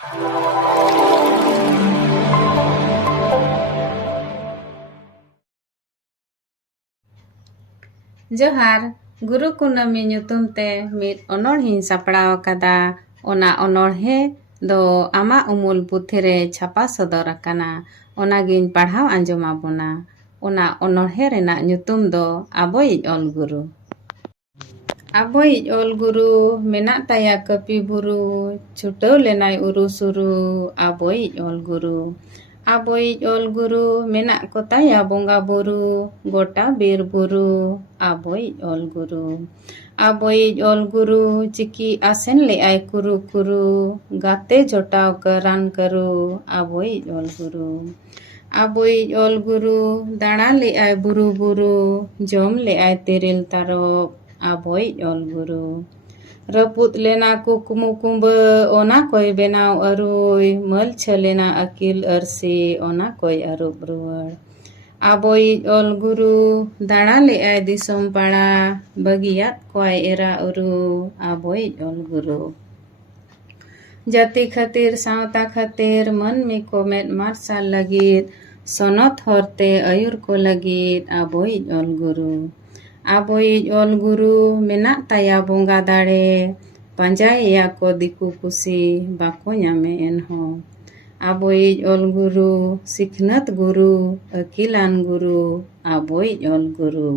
जोहार गुरु कुनामी ᱧᱩᱛᱩᱢ ᱛᱮ ᱢᱤᱫ ᱚᱱᱚᱬᱦᱮᱧ ᱥᱟᱯᱲᱟᱣ ᱟᱠᱟᱫᱟ। ᱚᱱᱟ ᱚᱱᱚᱬᱦᱮ ᱫᱚ ᱟᱢᱟᱜ ᱩᱢᱩᱞ ᱯᱩᱛᱷᱤ ᱨᱮ ᱪᱷᱟᱯᱟ ᱥᱚᱫᱚᱨ ᱟᱠᱟᱱᱟ। ᱚᱱᱟᱜᱤᱧ ᱯᱟᱲᱦᱟᱣ ᱟᱸᱡᱚᱢ ᱟᱵᱚᱱᱟ। ᱚᱱᱟ ᱚᱱᱚᱬᱦᱮ ᱨᱮᱱᱟᱜ ᱧᱩᱛᱩᱢ ᱫᱚ ᱟᱵᱚᱭᱤᱡ ᱚᱞ ᱜᱩᱨᱩ। ᱟᱵᱚᱭᱤᱡ ᱚᱞ ᱜᱩᱨᱩ ᱢᱮᱱᱟᱜ ᱛᱟᱭᱟ ᱠᱟᱹᱯᱤ ᱵᱩᱨᱩ, ᱪᱷᱩᱴᱟᱹᱣ ᱞᱮᱱᱟᱭ ᱩᱨᱩ ᱥᱩᱨᱩ, ᱟᱵᱚᱭᱤᱡ ᱚᱞ ᱜᱩᱨᱩ। ᱟᱵᱚᱭᱤᱡ ᱚᱞ ᱜᱩᱨᱩ ᱢᱮᱱᱟᱜ ᱠᱚᱛᱟᱭᱟ ᱵᱚᱸᱜᱟ ᱵᱩᱨᱩ, ᱜᱚᱴᱟ ᱵᱤᱨ ᱵᱩᱨᱩ, ᱟᱵᱚᱭᱤᱡ ᱚᱞ ᱜᱩᱨᱩ। ᱟᱵᱚᱭᱤᱡ ᱚᱞ ᱜᱩᱨু ᱪᱤᱠᱤ ᱟᱥᱮᱱ ᱞᱮᱜᱼᱟᱭ ᱠᱩᱨᱩ ᱠᱩᱨᱩ, ᱜᱟᱛᱮ ᱡᱚᱴᱟᱣ ᱠᱟᱨᱟᱱ ᱠᱟᱹᱨᱩ, ᱟᱵᱚᱭᱤᱡ ᱚᱞ ᱜᱩᱨᱩ। ᱟᱵᱚᱭᱤᱡ ᱚᱞ ᱜᱩᱨᱩ ᱫᱟᱬᱟ ᱞᱮᱜᱼᱟᱭ ᱵᱩᱨᱩ ᱵᱩᱨᱩ, ᱡᱚᱢ ᱞᱮᱜᱼᱟᱭ ᱛᱮᱨᱮᱞ ᱛᱟᱨᱚᱵ, ᱟᱵᱚᱭᱤᱡ ᱚᱞ ᱜᱩᱨᱩ। ᱨᱟᱹᱯᱩᱫ ᱞᱮᱱᱟ ᱠᱩᱠᱢᱩ ᱠᱩᱸᱵᱟᱹ, ᱚᱱᱟ ᱠᱚᱭ ᱵᱮᱱᱟᱣ ᱟᱹᱨᱩᱭ, ᱢᱟᱹᱞᱪᱷᱟᱹ ᱞᱮᱱᱟ ᱟᱹᱠᱤᱞ ᱟᱹᱨᱥᱤ, ᱚᱱᱟ ᱠᱚᱭ ᱟᱹᱨᱩᱵ ᱨᱩᱣᱟᱹᱲ। ᱟᱵᱚᱭᱤᱡ ᱚᱞ ᱜᱩᱨᱩ ᱫᱟᱬᱟ ᱞᱮᱜᱼᱟᱭ ᱫᱤᱥᱚᱢ ᱯᱟᱲᱟ, ᱵᱟᱹᱜᱤᱭᱟᱫ ᱠᱚᱣᱟᱭ ᱮᱨᱟ ᱩᱨᱩ, ᱟᱵᱚᱭᱤᱡ ᱚᱞ ᱜᱩᱨᱩ। ᱡᱟᱹᱛᱤ ᱠᱷᱟᱹᱛᱤᱨ ᱥᱟᱶᱛᱟ ᱠᱷᱟᱹᱛᱤᱨ ᱢᱟᱹᱱᱢᱤ ᱠᱚ ᱢᱮᱫ ᱢᱟᱨᱥᱟᱞ ᱞᱟᱹᱜᱤᱫ, ᱥᱚᱱᱚᱛ ᱦᱚᱨᱛᱮ ᱟᱹᱭᱩᱨ ko ᱞᱟᱹᱜᱤᱫ, ᱟᱵᱚᱭᱤᱡ ᱚᱞ ᱜᱩᱨᱩ। ᱟᱵᱚᱭᱤᱡ ᱚᱞ ᱜᱩᱨᱩ ᱢᱮᱱᱟᱜ ᱛᱟᱭᱟ ᱵᱚᱸᱜᱟ ᱫᱟᱲᱮ, ᱯᱟᱸᱡᱟᱭᱮᱭᱟ ᱠᱚ ᱫᱤᱠᱩ ᱯᱩᱥᱤ, ᱵᱟᱠᱚ ᱧᱟᱢᱮ ᱮᱱᱦᱚᱸ। ᱟᱵᱚᱭᱤᱡ ᱚᱞ ᱜᱩᱨᱩ ᱥᱤᱠᱷᱱᱟᱹᱛ ᱜᱩᱨᱩ, ᱟᱹᱠᱤᱞᱟᱱ ᱜᱩᱨᱩ, ᱟᱵᱚᱭᱤᱡ ᱚᱞ ᱜᱩᱨᱩ।